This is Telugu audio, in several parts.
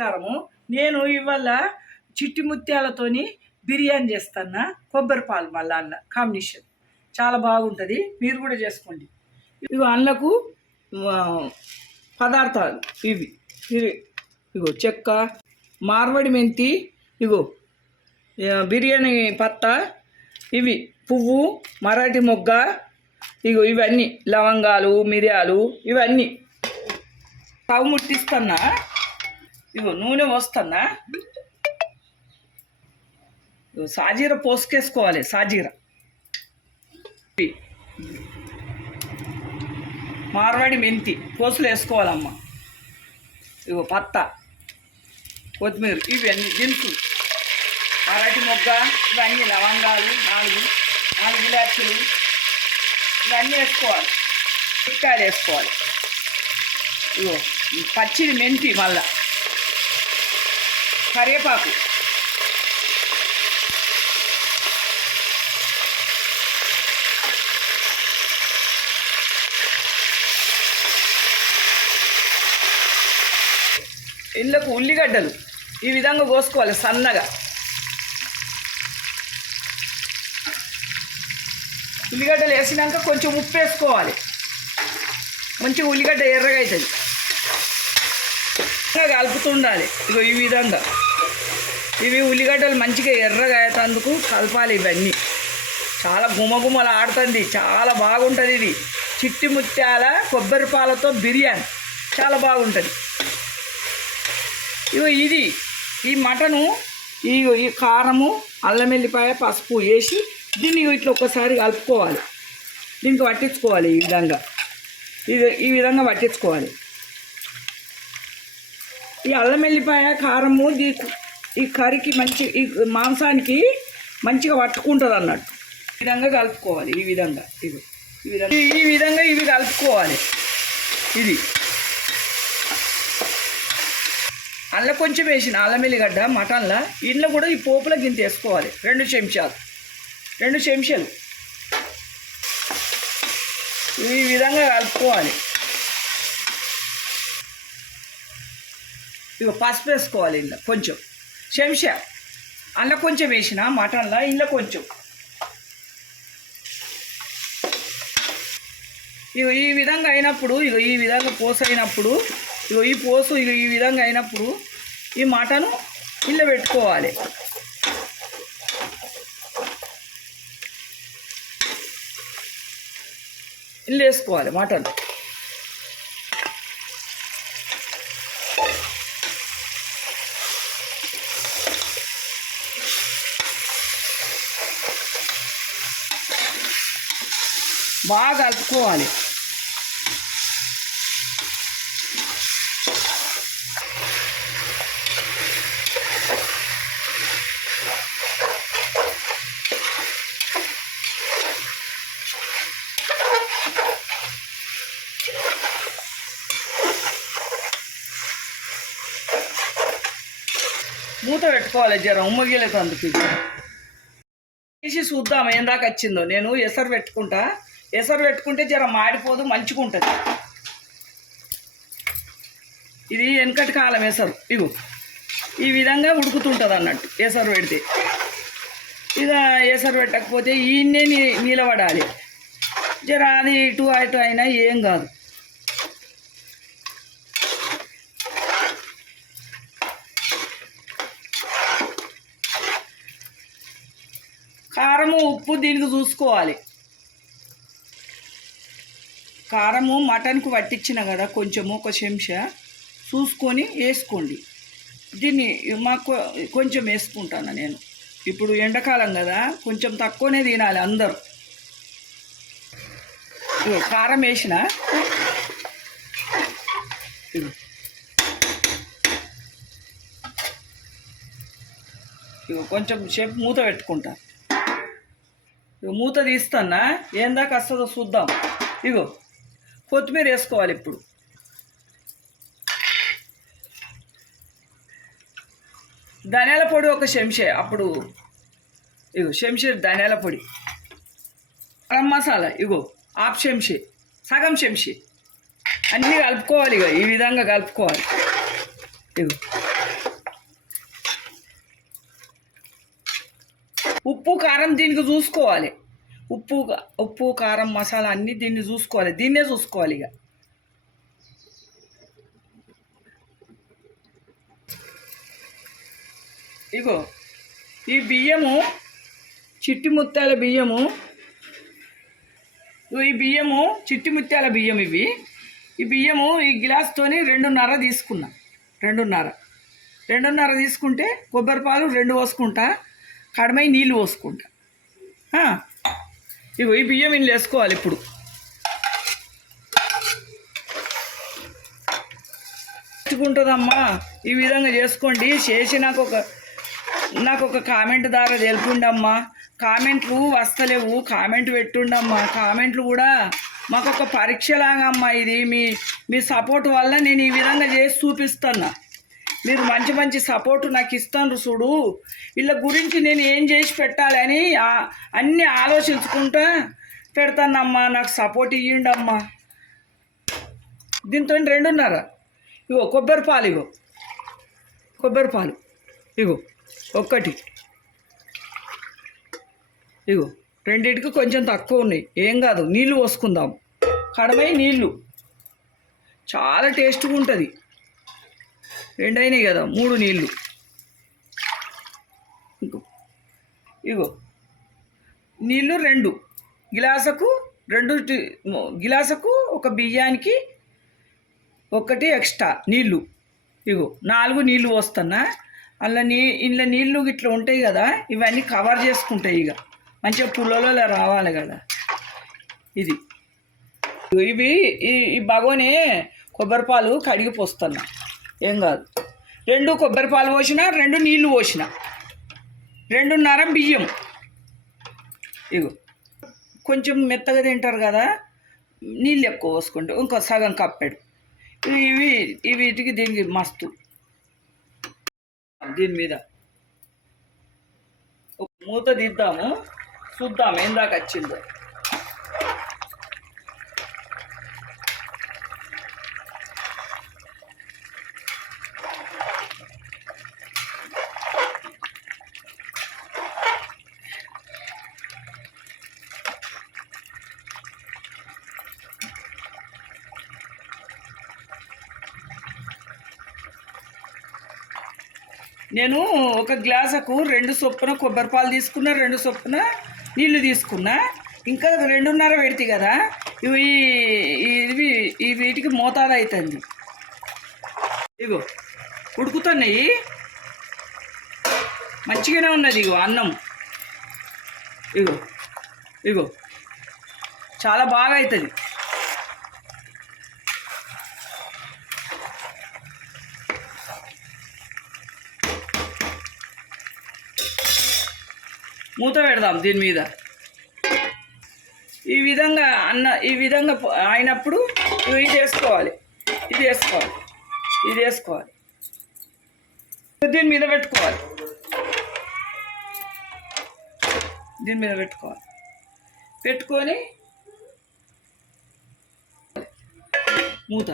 నమస్కారము. నేను ఇవాళ చిట్టి ముత్యాలతోని బిర్యానీ చేస్తాను. కొబ్బరి పాలు మళ్ళీ అన్న కాంబినేషన్ చాలా బాగుంటుంది, మీరు కూడా చేసుకోండి. ఇవి అన్నకు పదార్థాలు ఇవి ఇగో చెక్క, మార్వడి మెంతి, ఇగో బిర్యానీ పత్తా, ఇవి పువ్వు, మరాఠీ మొగ్గ, ఇగో ఇవన్నీ లవంగాలు, మిరియాలు, ఇవన్నీ స్టవ్ ముట్టిస్తున్నా. ఇగో నూనె పోస్తున్నా. సాజీర పోసుకేసుకోవాలి. సాజీర, మార్వాడి మెంతి పోసులు వేసుకోవాలమ్మ. ఇగో పత్త, కొత్తిమీర, ఇవన్నీ దినుసులు, మరాఠీ మొగ్గ, ఇవన్నీ లవంగాలు, నాలుగు ఇలాచీలు, ఇవన్నీ వేసుకోవాలి. చిక్కాయలు వేసుకోవాలి. ఇగో పచ్చిది మెంతి, మళ్ళా కరివేపాకు, ఇళ్ళకు ఉల్లిగడ్డలు ఈ విధంగా కోసుకోవాలి సన్నగా. ఉల్లిగడ్డలు వేసినాక కొంచెం ఉప్పు వేసుకోవాలి. మంచిగా ఉల్లిగడ్డ ఎర్రగా అవుతుంది, కలుపుతుండాలి. ఇగో ఈ విధంగా ఇవి ఉల్లిగడ్డలు మంచిగా ఎర్రగా అయ్యేందుకు కలపాలి. ఇవన్నీ చాలా గుమగుమలు ఆడుతుంది, చాలా బాగుంటుంది. ఇది చిట్టి ముత్యాల కొబ్బరి పాలతో బిర్యానీ చాలా బాగుంటుంది. ఇగో ఇది ఈ మటను, ఈ కారము, అల్లం వెల్లిపాయ, పసుపు వేసి దీన్ని ఇట్లా ఒక్కసారి కలుపుకోవాలి. దీనికి పట్టించుకోవాలి. ఈ విధంగా ఈ విధంగా పట్టించుకోవాలి. ఈ అల్లం వెల్లిపాయ కారము ఈ కర్రీకి మంచి, ఈ మాంసానికి మంచిగా పట్టుకుంటుంది అన్నట్టు. ఈ విధంగా కలుపుకోవాలి. ఈ విధంగా ఈ విధంగా ఇవి కలుపుకోవాలి. ఇది అల్ల కొంచెం వేసిన అల్లం వెల్లిగడ్డ మటన్లో, ఇంట్లో కూడా ఈ పోపుల గింత వేసుకోవాలి. 2 చెంచాలు ఈ విధంగా కలుపుకోవాలి. ఇక పసుపు వేసుకోవాలి. ఇంట్లో కొంచెం చెంచా, అందులో కొంచెం వేసిన మటన్లో, ఇంట్లో కొంచెం. ఇక ఈ విధంగా అయినప్పుడు, ఈ విధంగా పోసు అయినప్పుడు, ఈ పోసు ఈ విధంగా అయినప్పుడు ఈ మటను ఇళ్ళ పెట్టుకోవాలి. ఇల్లు వేసుకోవాలి మటన్. బాగా కలుపుకోవాలి. మూత పెట్టుకోవాలి. జర ఉమ్మగిలేదు అందుకు తీసి చూద్దాం ఏం దాకా వచ్చిందో. నేను ఎసరు పెట్టుకుంటే జర మాడిపోదు, మంచిగా ఉంటుంది. ఇది వెనకటి కాలం ఎసరు. ఇగో ఈ విధంగా ఉడుకుతుంటుంది అన్నట్టు ఎసరు పెడితే. ఇక ఎసరు పెట్టకపోతే ఈయన్నే నిలబడాలి. జర అది ఇటు అటు అయినా ఏం కాదు. కారము, ఉప్పు దీనికి చూసుకోవాలి. కారము మటన్కు పట్టించిన కదా, కొంచెము ఒక చెంచా చూసుకొని వేసుకోండి. దీన్ని మాకు కొంచెం వేసుకుంటాను నేను. ఇప్పుడు ఎండాకాలం కదా, కొంచెం తక్కువనే తినాలి అందరూ. కారం వేసిన కొంచెం సేపు మూత పెట్టుకుంటా. మూత తీస్తున్నా, ఏం దాకా వస్తుందో చూద్దాం. ఇగో కొత్తిమీర వేసుకోవాలి. ఇప్పుడు ధనియాల పొడి ఒక చెంచా, అప్పుడు ఇగో చెంచా ధనియాల పొడి. గరం మసాలా ఇగో హాఫ్ చెంచా, సగం చెంచా, అన్నీ కలుపుకోవాలి. ఇక ఈ విధంగా కలుపుకోవాలి. ఇగో ఉప్పు కారం దీనికి చూసుకోవాలి. ఉప్పు కారం మసాలా అన్నీ దీన్ని చూసుకోవాలి. దీన్నే చూసుకోవాలి. ఇక ఇగో ఈ బియ్యము చిట్టి ముత్యాల బియ్యము, చిట్టి ముత్యాల బియ్యం ఇవి. ఈ బియ్యము ఈ గ్లాస్తోని 2.5 తీసుకున్నా. 2.5 తీసుకుంటే కొబ్బరి పాలు 2 పోసుకుంటా, కడమై నీళ్ళు పోసుకుంటా. ఇగో ఈ బియ్యం ఇందులో వేసుకోవాలి. ఇప్పుడు ఉంటుందమ్మా, ఈ విధంగా చేసుకోండి. చేసి నాకు ఒక కామెంట్ ద్వారా తెలుపుండమ్మా. కామెంట్లు వస్తలేవు, కామెంట్ పెట్టుండమ్మా. కామెంట్లు కూడా మాకు ఒక పరీక్షలాగా అమ్మా. ఇది మీ సపోర్ట్ వల్ల నేను ఈ విధంగా చేసి చూపిస్తున్నా. మీరు మంచి సపోర్ట్ నాకు ఇస్తాను చూడు. వీళ్ళ గురించి నేను ఏం చేసి పెట్టాలని అన్నీ ఆలోచించుకుంటా పెడతానమ్మా. నాకు సపోర్ట్ ఇవ్వండమ్మా. దీంతో 2.5 ఇగో కొబ్బరి పాలు ఇగో ఒకటి, ఇగో రెండింటికి కొంచెం తక్కువ ఉన్నాయి. ఏం కాదు, నీళ్ళు పోసుకుందాం. కడమై నీళ్ళు చాలా టేస్ట్గా ఉంటుంది. 2 అయినాయి కదా, 3 నీళ్ళు. ఇగో నీళ్ళు 2 గిలాసుకు ఒక బియ్యానికి 1 ఎక్స్ట్రా నీళ్ళు. ఇగో 4 నీళ్ళు పోస్తున్నా. ఇంట్లో నీళ్ళు ఇట్లా ఉంటాయి కదా, ఇవన్నీ కవర్ చేసుకుంటాయి. ఇక మంచిగా పుల్లలో రావాలి కదా. ఇవి ఈ బగోనే కొబ్బరి పాలు కడిగి పోస్తున్నా. ఏం కాదు, 2 కొబ్బరి పాలు పోసిన, 2 నీళ్ళు పోసిన, 2.5 బియ్యం. ఇగో కొంచెం మెత్తగా తింటారు కదా, నీళ్ళు ఎక్కువ పోసుకుంటే ఇంకో సగం కప్పెడు. వీటికి దీనికి మస్తు. దీని మీద ఒక మూత తీద్దాము, చూద్దాం ఏందాక వచ్చిందో. నేను ఒక గ్లాసుకు 2 చొప్పున కొబ్బరి పాలు తీసుకున్నా, 2 చొప్పున నీళ్ళు తీసుకున్నా. ఇంకా 2.5 పెడితే కదా, ఇవి వీటికి మోతాదు అవుతుంది. ఇగో ఉడుకుతున్నాయి, మంచిగానే ఉన్నది. ఇగో అన్నం ఇగో చాలా బాగా అవుతుంది. మూత పెడదాం దీని మీద. ఈ విధంగా అయినప్పుడు ఇది వేసుకోవాలి. దీని మీద పెట్టుకోవాలి. పెట్టుకొని మూత.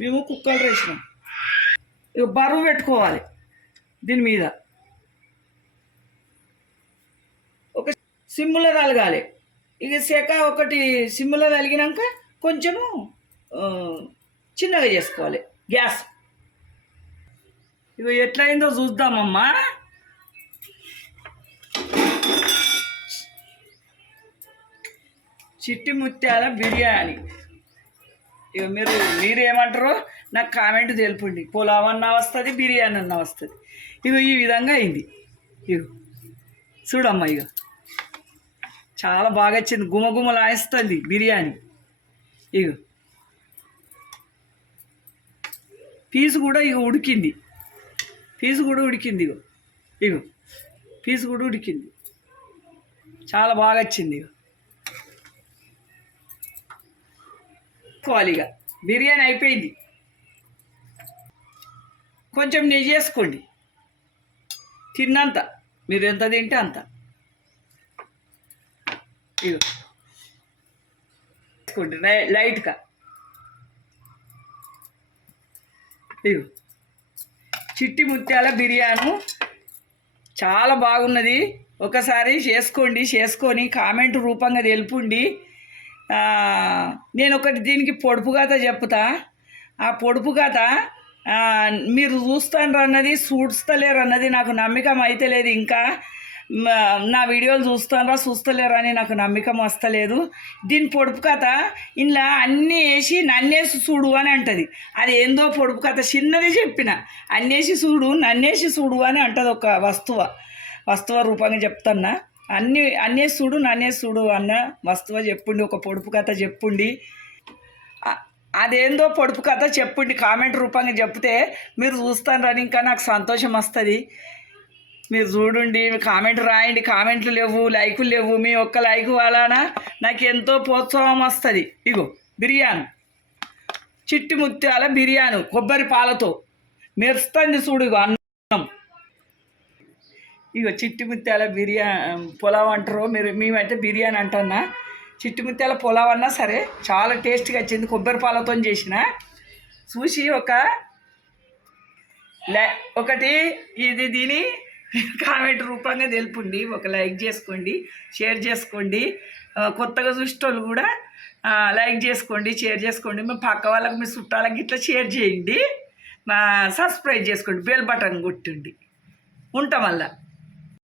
మేము కుక్కర్ వేసినాం. ఇక బరువు పెట్టుకోవాలి దీని మీద. ఒక సిమ్ములో తలగాలి. ఇక సెక ఒకటి సిమ్ములో తలిగినాక కొంచెము చిన్నగా చేసుకోవాలి గ్యాస్. ఇక ఎట్లయిందో చూద్దామమ్మా. చిట్టి ముత్యాల బిర్యానీ. ఇక మీరేమంటారో నాకు కామెంట్ తెలుపండి. పులావ్ అన్నా వస్తుంది, బిర్యానీ అన్నా వస్తుంది. ఇక ఈ విధంగా అయింది. ఇక చూడమ్మా, ఇక చాలా బాగా వచ్చింది. గుమగుమలాయిస్తుంది బిర్యానీ. ఇక పీసు కూడా ఉడికింది. పీసు కూడా ఉడికింది. చాలా బాగా వచ్చింది. ఇక బిర్యానీ అయిపోయింది. కొంచెం నెయ్యి వేసుకోండి, తిన్నంత. మీరు ఎంత తింటే అంత. ఇగో వేసుకోండి లైట్గా. ఇగో చిట్టి ముత్యాల బిర్యానీ చాలా బాగున్నది. ఒకసారి చేసుకొని కామెంట్ రూపంగా తెలుపుండి. నేను ఒకటి దీనికి పొడుపు కథ చెప్తా. ఆ పొడుపు కథ మీరు చూస్తాను అన్నది చూస్తలేరు అన్నది నాకు నమ్మకం అయితే లేదు. ఇంకా నా వీడియోలు చూస్తలేరు అని నాకు నమ్మకం వస్తలేదు. దీని పొడుపు కథ ఇలా అన్నీ వేసి నన్నేసి చూడు అని అంటది. అది ఏందో పొడుపు కథ చిన్నది చెప్పిన, అన్నేసి చూడు నన్నేసి చూడు అని అంటది. ఒక వస్తువ రూపంగా చెప్తున్నా. అన్నేసి చూడు నన్నేసి చూడు అన్న వస్తువ చెప్పుండి, ఒక పొడుపు కథ చెప్పుండి. అదేందో పొడుపు కథ చెప్పుండి, కామెంట్ రూపంగా చెప్తే మీరు చూస్తారని ఇంకా నాకు సంతోషం వస్తుంది. మీరు చూడండి, కామెంట్ రాయండి. కామెంట్లు లేవు, లైకులు లేవు. మీ ఒక్క లైక్ వలన నాకు ఎంతో ప్రోత్సాహం వస్తుంది. ఇగో బిర్యానీ, చిట్టి ముత్యాల బిర్యానీ కొబ్బరి పాలతో మెరుస్తుంది చూడు. ఇగో అన్నం, ఇగో చిట్టి ముత్యాల బిర్యానీ పులావ్ అంటారు మీరు, మేమైతే బిర్యానీ అంటున్నా. చిట్టి ముత్యాల పులావ్ అన్నా సరే చాలా టేస్ట్గా వచ్చింది. కొబ్బరి పాలతో చేసిన చూసి ఒకటి ఇది దీని కామెంట్ రూపంగా తెలుపండి. ఒక లైక్ చేసుకోండి, షేర్ చేసుకోండి. కొత్తగా చూసేటోళ్ళు కూడా లైక్ చేసుకోండి, షేర్ చేసుకోండి. మీ పక్క వాళ్ళకి, మీ చుట్టాలకి ఇట్లా షేర్ చేయండి. సబ్స్క్రైబ్ చేసుకోండి, బెల్ బటన్ కొట్టండి. ఉంటాం మళ్ళా.